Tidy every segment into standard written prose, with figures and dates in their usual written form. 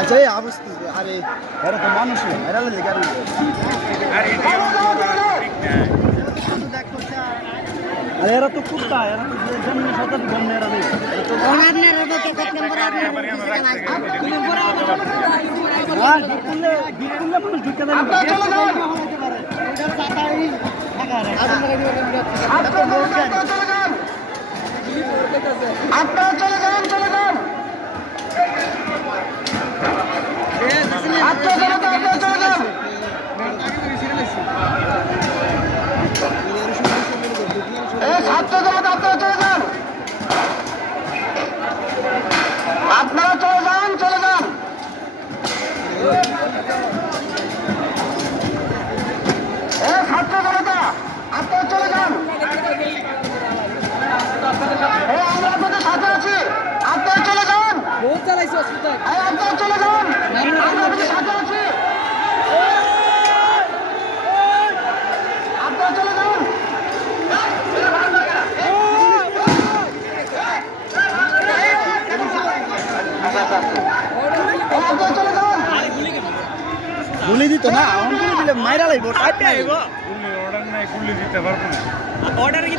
আচ্ছা এই অবস্থা আরে এরা তো মানুষ এরা লেগে গাড়ি আরে এরা তো কুত্তা এরা তো জন্ম শতাব্দী জন্ম এরা নেই তো আপনার রোড কে কত নম্বর আপনার গিরকুল্লে মানুষ ঢুকে দেয় আপনারা চলে যান এটা চাটাই থাকা রে আপনারা চলে যান চলে যান আপনারা চলে যান চলে যান ছাত্র জনতা আপনারা চলে যান আমরা আপনাদের সাথে আছি আপনারা চলে যান আপনারা চলে যান আমরা আপনাদের সাথে আছি আপনারা চলে যান গুলি দিত না গুলি দিলে মাইরা লাগবো অর্ডার নাই গুলি দিতে পারবো না অর্ডার কি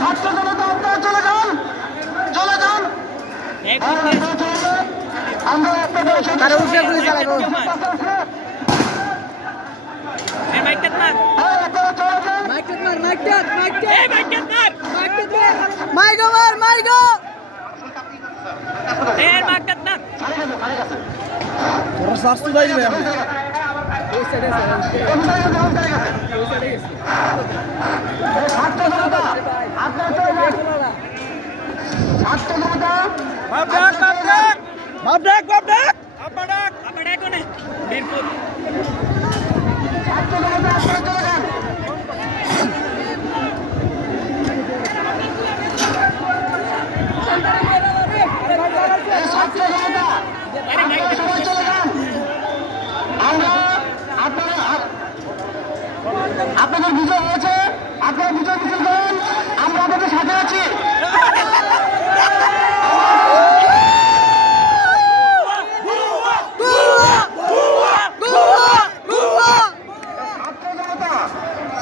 ছাত্র জনতা আপনারা চলে যান চলে যান আমরা আপনাদের সাথে উঠে গুলি চালাবো এই মাইকটা মার মাইকটা মার মাইকটা এই মাইকটা মার মাইকো মার মাইকো এর মাইকটা মার তোর শাস্তি দাই দিবে আমি ওই সাইডে ছাত্র জনতা আপনারা চলে যান ছাত্র জনতা বাপ ডাক কোনে বীরপুর ছাত্র জনতা আপনারা চলে যান ছাত্র জনতা আপনারা চলে যান আমরা আপনাদের বিজয় হয়েছে আপনারা বিজয় মিছিল করেন আমরা আপনাদের সাথে আছি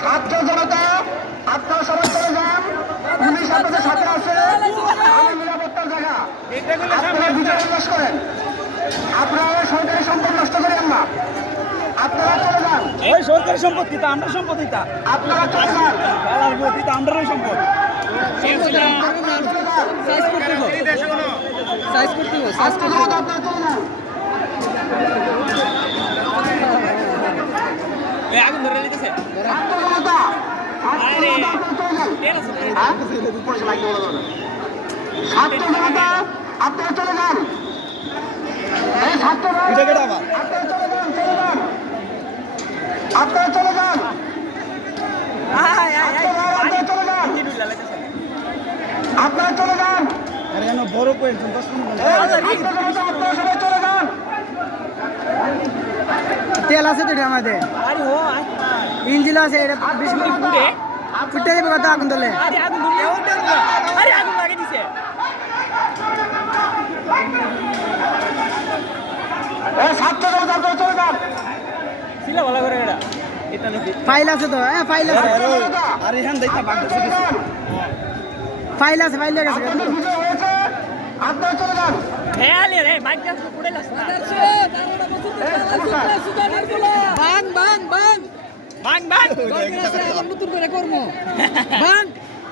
ছাত্র জনতা আপনারা সবাই চলে যান পুলিশ আপনাদের সাথে আছে নিরাপত্তার জায়গা আপনারা বিজয় উল্লাস করেন আপনারা সরকারি সম্পদ নষ্ট করেন না আপনারা চলে যান ওই সরকারি সম্পদ কি তা আমরা সম্পদ এটা আপনারা চলে যান বালার গতি তা আমরাই সম্পদ সাইজ করতে গো সাইজ করতে গো সাইজ করতে গো আপনারা চলে যান এই আগুন ধরে নিতেছে ছাত্র জনতা আরে ছাত্র জনতা আপনারা চলে যান এই ছাত্ররা আপনারা চলে যান চলে যান আপনারা চলে যান আপনারা চলে যান আপনারা চলে যান বড় পয়েন্ট আপনারা সবাই চলে যান তেল আছে তো আমাদের ইঞ্জিন আছে এটা 20 মিনিট ফুটে দেবে কথা আগুন ধরলে আগুন লাগিয়ে দিছে ছাত্র জনতা চলে যান ছিল ভালো করে এটা ফাইল আছে তো হ্যাঁ ফাইল আছে আর এখান দেখতে বাগদাছে ফাইল আছে ফাইল লেগে আছে আপনারা চলে যান হ্যাঁ আলে রে মাইকটা পুড়ে লাস বাং বাং বাং বাং বাং নতুন করে করব বাং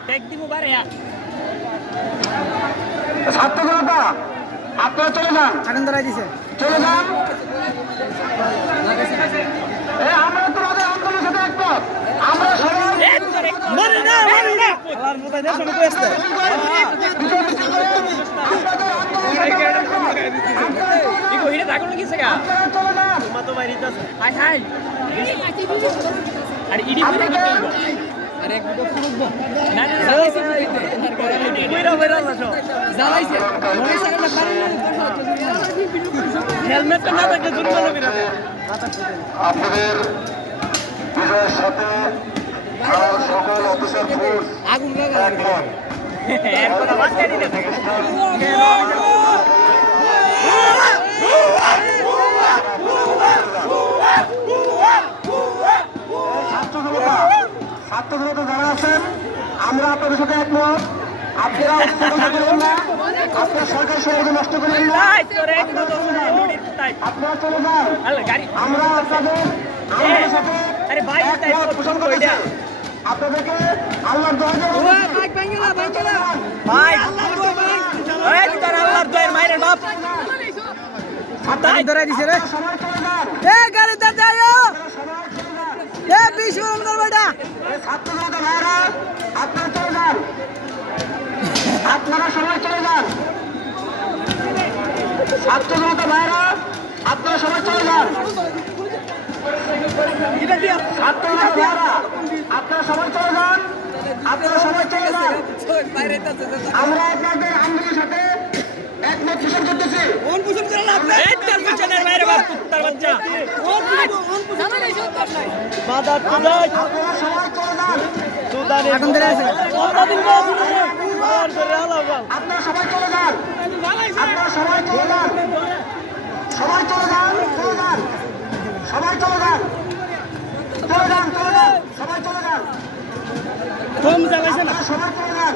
টেক দিব বারে ছাত্র জনতা আপনারা চলে যান আগুন ধরাই দিছে চলে যান আমরা তোমাদের আন্দোলনের সাথে একমত আমরা সবাই মারি না আল্লাহর মুতায় দেশ শুরু করেছে হেলমেটটা না থাকলে জুলমানো বিরাতে আপনাদের বিজয়ের সাথে আমার সকল অফিসার ফোর্স আগুন লাগা একমত। ছাত্র জনতা যারা আছেন আমরা আপনাদের সাথে একমত। আপনারা উত্তেজনা করবেন না, আপনার সরকার সমাজ নষ্ট করবেন না, আপনারা চলে যান। আমরা আমাদের সাথে একমত পোষণ করেছি। আপনাদেরকে আল্লাহর দোয়া দিয়ে সবাই চলে যান। ছাত্র জনতা ভাইরা আপনারা চলে যান, আপনারা সবাই চলে যান। ছাত্র জনতা ভাইরা আপনারা সবাই চলে যান। ছাত্র জনতা ভাইরা আপনারা সবাই চলে যান, আপনারা সবাই চলে যান। আমরা আপনাদের আন্দোলনের সাথে একমত পোষণ করতেছি। আপনারা সবাই চলে যান। আপনারা সবাই চলে যান। আপনারা সবাই চলে যান। সবাই চলে যান, চলে যান। সবাই চলে যান, চলে যান, চলে যান। সবাই চলে যান। আপনারা সবাই চলে যান।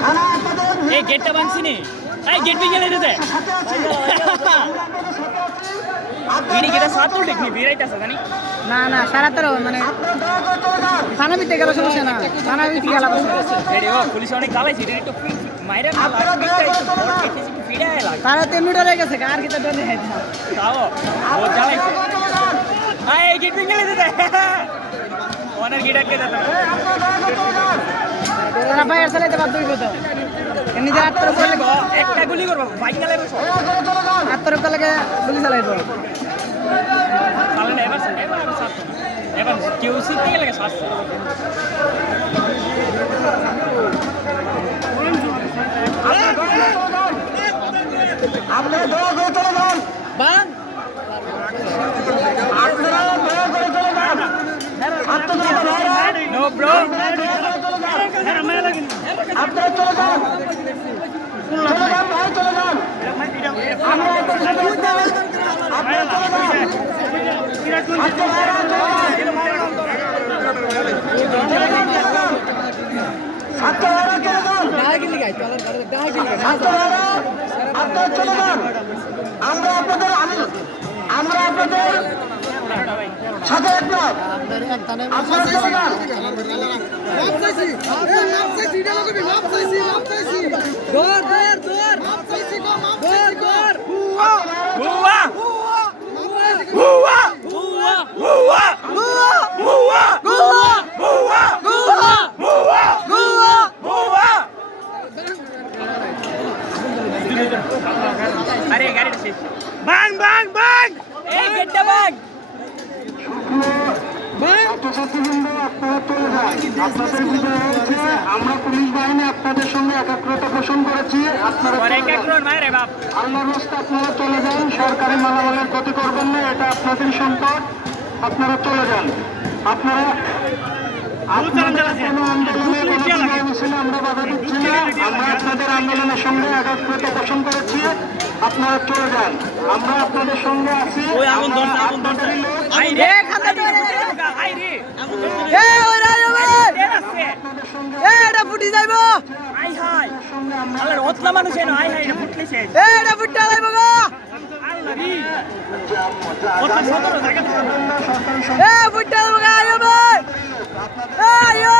থানা আপনাদের এই গেটটা ভাঙছি নি এই গেট ভেঙে গেলে দিতে সাথে আছি। আমরা আপনাদের সাথে আছি। ইনি গেটা সাত উল্টে কি বেরাইতাছে জানি না না সারা তো মানে আপনারা দয়া করে চলে যান। থানা বিতে গেল সমস্যা না থানা বিতে গেল রেডিও পুলিশ অনেক গালাইছে এটা একটু মাইরা না আপনারা লাগে দয়া করে একটু চলে যান। একটু ফিরে লাগে তারা তেমনিটা রয়ে গেছে আর কি তো ডনে তাও ও জ্বালাইছে চলে যান। এই গেট ভেঙে গেলে দিতে ওনার গেট আটকে দিতে আপনারা দয়া করে চলে যান। তারা ফায়ার চালাইতে বাধ্য হইব তো নিজের আত্মরক্ষা করলে একটা গুলি করবো বাইক না লাগবে দয়া করে চলে যান। আত্মরক্ষা লাগে গুলি চালাইব তাহলে এবার সাত এবার কেউ শিখতে গেলে শ্বাস আপনারা দয়া করে চলে যান। বান আপনারা দয়া করে চলে যান। ছাত্র জনতা ভাইরা নো ব্রো আপনারা চলে যান। আপনারা চলে যান। চলে যান ভাই, চলে যান। আমরা আপনাদের সাথে একমত। আপনারা চলে যান। ছাত্র ভাইরা চলে যান। ছাত্র ভাইরা চলে যান। ডাহাই গিলি গাই চলার গাড়ি ডাহাই গিলি ছাত্র ভাইরা আপনারা চলে যান। আমরা আপনাদের সাথে একমত। আপনারা চলে যান। হুয়া হুয়া হুয়া হুয়া হুয়া হুয়া হুয়া আরে গাড়িটা শেষ বাং বাং বাং এই গেটটা বাং ছাত্রছাত্রীবৃন্দ আপনারা চলে যান। আপনাদের বিজয় হয়েছে। আমরা পুলিশ বাহিনী আপনাদের সঙ্গে একাগ্রতা পোষণ করেছি। আপনারা চলে অনেক যান। একরন মারে বাপ আল্লাহর রাস্তায় আপনারা চলে যান। সরকারি মালামালের ক্ষতি করবেন না, এটা আপনাদের সম্পদ। আপনারা চলে যান। আপনারা আপনাদের কোনো আন্দোলনে কোনো বিজয় মিছিলে আমরা বাধা দিচ্ছি না। আমরা আপনাদের আন্দোলনের সঙ্গে একাগ্রতা পোষণ করেছি। আপনারা চলে যান। আমরা আপনাদের সঙ্গে আছি। ওই আগুন ধরছে আগুন ধরছে আই রে খাতা আই রে এ ওই রাই ভাই আপনাদের সঙ্গে এ এটা ফুটি যাইব আই হাই আল্লাহ রত্না মানুষ এনো আই হাই এটা ফুটলিছে এ এটা ফুটটা যাইব গো আল্লাহ রে কত সদর জায়গা এ ফুটটা যাইব গো আইও ভাই আইও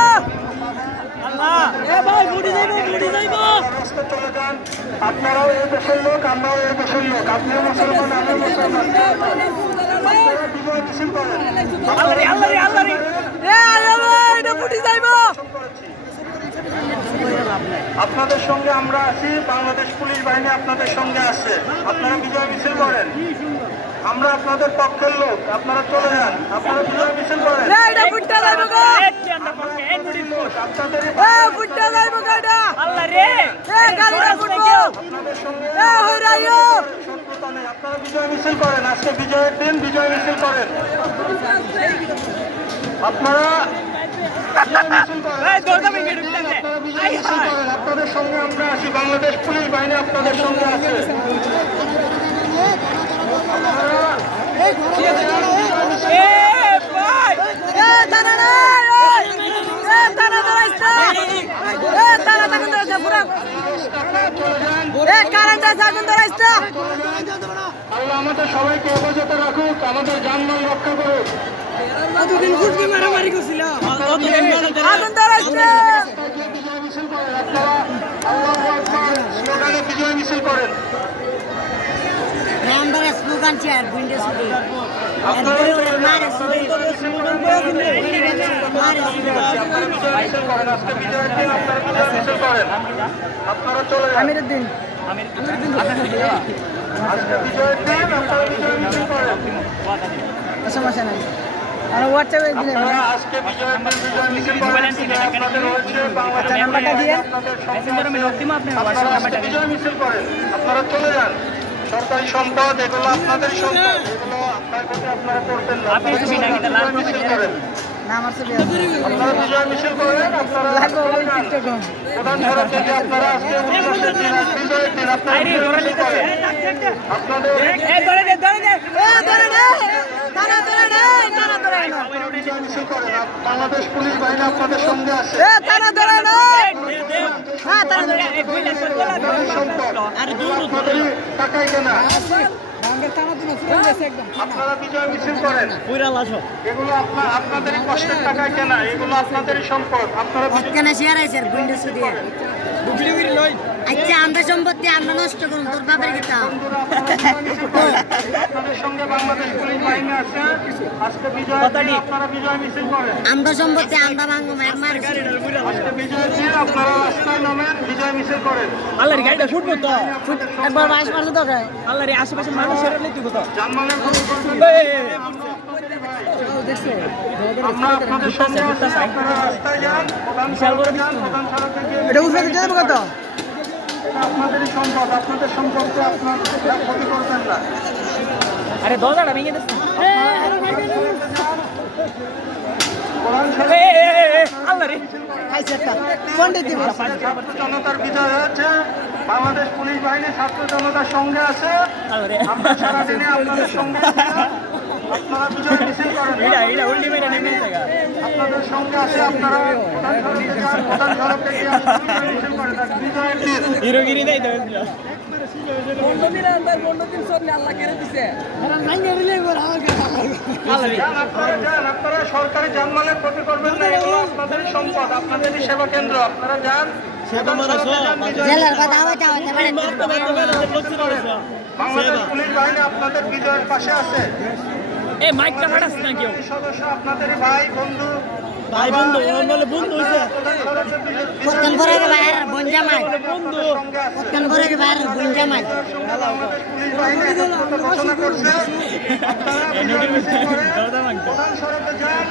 আল্লাহ এ ভাই ফুটি যাইব রাস্তায় চলে যান। আপনারাও এই দেশের লোক, আমরাও এই দেশের লোক। আপনিও মুসলমান, আমিও মুসলমান। আপনারা বিজয় মিছিল করেন। আল্লাহ রে আল্লাহ রে আল্লাহ রে এ আইও ভাই এটা ফুটি যাইব আপনাদের সঙ্গে আমরা আছি, বাংলাদেশ পুলিশ বাহিনী আপনাদের সঙ্গে আছে। আপনারা বিজয় মিছিল করেন, আমরা আপনাদের পক্ষের লোক। আপনারা চলে যান, আপনারা বিজয় মিছিল করেন। এটা ফুটটা যাইব গো আপনাদের ফুটটা যাইব গো এটা আল্লাহ রে গালিটা ফুটবো আপনাদের সঙ্গে হইরাইও শত্রুতা নেই। আপনারা বিজয় মিছিল করেন, আজকে বিজয়ের দিন, বিজয় মিছিল করেন। আপনারা বিজয় মিছিল করেন। এই দরজা ভেঙে ঢুকতেছে আপনারা বিজয় মিছিল করেন, আপনাদের সঙ্গে আমরা আছি, বাংলাদেশ পুলিশ বাহিনী আপনাদের সঙ্গে আছে। এ ভাই তারা না তারা ধরাইছে তারা তাকে ধরাইছে পুরো কারেন্ট আছে আগুন ধরাইছে আল্লাহ আমাদের সবাইকে হেফাজতে রাখুক, আমাদের জানমাল রক্ষা করুক। কতদিন ফুটবল মারামারি করছিল আগুন ধরাইছে বিজয় মিছিল করেন, আপনারা আল্লাহু আকবার স্লোগানে বিজয় মিছিল করেন। Number slogan chair, Windows City. আপনারা বিজয় মিছিল করেন, আজকে বিজয়ের দিন, আপনারা বিজয় মিছিল করেন। আপনারা চলে যান, আমিরের দিন আজকে বিজয়ের দিন, আপনারা বিজয় মিছিল করেন। সমস্যা নাই আর হোয়াটসঅ্যাপে দিলে আপনারা আজকে বিজয়ের দিন বিজয় মিছিল করেন। আপনাদের হচ্ছে বাংলাদেশ নাম্বারটা দিয়ে আপনাদের মেসেঞ্জারে আমি নোট দিমু আপনি আপনারা হোয়াটসঅ্যাপ আজকে নাম্বারটা বিজয় মিছিল করেন, আপনারা চলে যান। সরকারি সম্পদ এগুলো আপনাদের সম্পদ, এগুলো আপনার কাছে আপনারা করবেন না। আপনি ছবি নাকি তা লাল বিজয় মিছিল করেন, না আমার ছবি আছে আপনারা বিজয় মিছিল করেন, আপনারা লাগো চলে ওই যান। টিকটক প্রধান সড়ক থেকে আপনারা আজকে উল্লাসের দিন, বিজয়ের দিন, আপনারা আইরে বিজয় ধরে মিছিল করেন। আপনাদের এই ধরে দে ধরে নে তারা ধরে নে তারা ধরে না বিজয় মিছিল করেন, বাংলাদেশ পুলিশ বাহিনী আপনাদের সঙ্গে আছে। তারা ধরে না হ্যাঁ তারা ধরে এই বইলা সর বলা আপনাদের সম্পদ, এগুলো আপনাদেরই টাকায় কেনা। আপনারা বিজয় মিছিল করেন, এগুলো আপনাদেরই কষ্টের টাকায় কেনা, এগুলো আপনাদেরই সম্পদ। আপনারা বিজয়- কেন শেয়ার আছে Windows City? আচ্ছা আমরা সম্পত্তি আমরা নষ্ট করুন তোর বাপের কিতা আপনাদের সঙ্গে বাংলাদেশ পুলিশ বাহিনী আছে, আজকে বিজয় দিন, আপনারা বিজয় মিছিল করেন। আমরা সম্পত্তি আমরা ভাঙবো মার মার আজকে বিজয় দিন, আপনারা রাস্তায় নামেন, বিজয় মিছিল করেন। আল্লাহর গাড়িটা ফুটবো তো একবার 22 মাসে তো খায় আল্লাহর আশেপাশে মানুষের নেই তো জানমালের ক্ষতি করবেন না। দেখছো আমরা আপনাদের সঙ্গে আছি, আপনারা রাস্তায় যান, প্রধান সড়কে যান, প্রধান সড়কে গিয়ে এটা উঠে দিতে দেবো কত আপনাদেরই সম্পদ, আপনাদের সম্পদকে আপনারা ক্ষতি করবেন না। আরে দরজাটা ভেঙে দিস প্রধান সড়কে আল্লাহ রে খাইছে একটা পন্ডিত দিব ছাত্র জনতার বিজয় হয়েছে, বাংলাদেশ পুলিশ বাহিনী ছাত্র জনতার সঙ্গে আছে। আল্লাহ রে আমরা সারাদিনে আপনাদের সঙ্গে আছি। আপনারা বিজয় মিছিল করেন, এটা উল্টি মেরে নেমে জায়গা আপনাদের সঙ্গে আছে। আপনারা প্রধান সড়কে যান, প্রধান সড়কে গিয়ে আপনারা বিজয় মিছিল করেন। আর বিজয়ের দিন হিরোগিরি দেই তো যান, আপনারা যান, আপনারা সরকারি জানমালের ক্ষতি করবেন না, এগুলো আপনাদেরই সম্পদ, আপনাদেরই সেবা কেন্দ্র। আপনারা যান, প্রধান সড়কে যান, বিজয় জেলার কথা হওয়া যাওয়া বাংলাদেশ পুলিশ বাহিনী আপনাদের বিজয়ের পাশে আছে। এ মাইকটা ফাটাস না কেউ সদস্য আপনাদেরই ভাই বন্ধু বন্ধু হইছে প্রধান সড়কে বিজয় কতক্ষণ পরে বাইরে বঞ্জামাই বন্ধু সঙ্গে আছে। কতক্ষণ পরে বাইরে বঞ্জামাই বাংলাদেশ পুলিশ বাহিনী একত্রতা ঘোষণা করছে। আপনারা বিজয় মিছিল করেন, প্রধান সড়কে যান,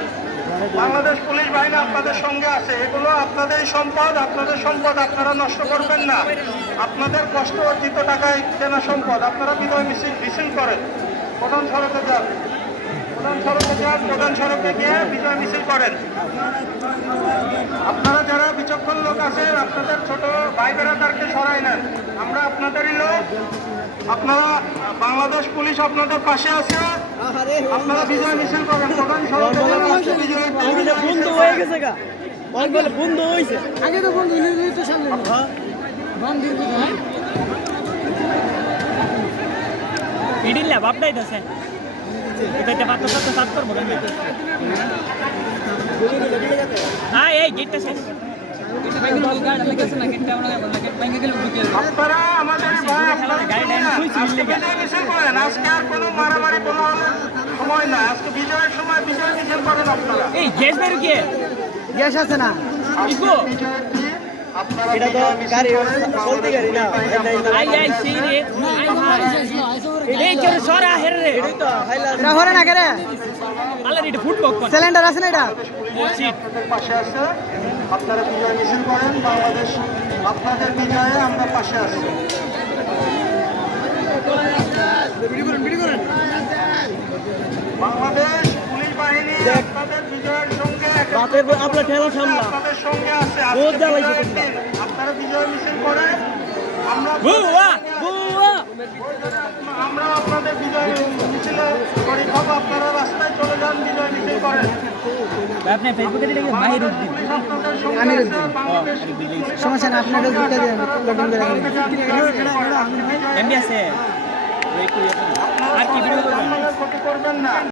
বাংলাদেশ পুলিশ বাহিনী আপনাদের সঙ্গে আছে, এগুলো আপনাদের সম্পদ, আপনাদের সম্পদ আপনারা নষ্ট করবেন না। আপনাদের কষ্ট অর্জিত টাকায় কেনা সম্পদ, আপনারা বিজয় মিছিল করেন, প্রধান সড়কে যান, প্রধান সড়কে যান, প্রধান সড়কে গিয়ে বিজয় মিছিল করেন। আপনারা যারা বিচক্ষণ লোক আছেন, আপনাদের ছোট ভাই বেড়াদারকে সরাই নেন, আমরা আপনাদেরই লোক। আপনারা বাংলাদেশ পুলিশ আপনাদের পাশে আছে, আপনারা বিজয় মিছিল করেন, প্রধান সড়কে যান, আজকে বিজয়ের দিন, বিজয় মিছিল বন্ধু করেন। হয়ে গেছে গা বলে বন্ধু হইছে আগে তো বন্ধু নিয়ে তো সামনে বন্ধু হ্যাঁ ইডিল্লা বাপটাই দছে এটা পাত্র সাথে সাত করবো কেন হ্যাঁ এই গেটটা শেষ আপনারা আমাদের ভাই, আপনারা আজকে বিজয় মিছিল করেন, আজকে আর কোনো মারামারি কোনো সময় না, আজকে বিজয়ের সময় বিজয় মিছিল করেন আপনারা। এই গ্যাস বের কে গ্যাস আছে না ইকো বিজয়ের দিন আপনারা এটা তো বিজয় মিছিল গাড়ি করেন, চলতি গাড়ি না আই আই সেই রে এই কেউ সরা হের রে তো হাইলা এরা হরে না করে আল্লাহ এটা ফুটবল কোন সিলিন্ডার আছে না এটা সিট আপনাদের পাশে আছে। আপনারা বিজয় মিছিল করেন, বাংলাদেশ আপনাদের বিজয়ে আমরা পাশে আছি। বাংলাদেশ পুলিশ বাহিনী আপনাদের বিজয়ের সঙ্গে বাপে আপনার ঠেলা সামলা আপনাদের সঙ্গে আছে। আজকে বহুত জ্বালাইছে বিজয়ের তোমরা। দিন। আপনারা বিজয় মিছিল করেন, আমরা বুয়া বুয়া আমরা আপনাদের বিজয় মিছিলে শরীক হব। আপনারা রাস্তায় চলে যান, বিজয় মিছিল করেন। আপনি ফেসবুকে দিলে কি মাহির উদ্দিন আপনাদের সঙ্গে আমির আছে, বাংলাদেশ সমস্যা না আপনার দুটো দিয়ে লগইন করে এমবি আছে আর কি ভিডিও করবেন ক্ষতি করবেন না।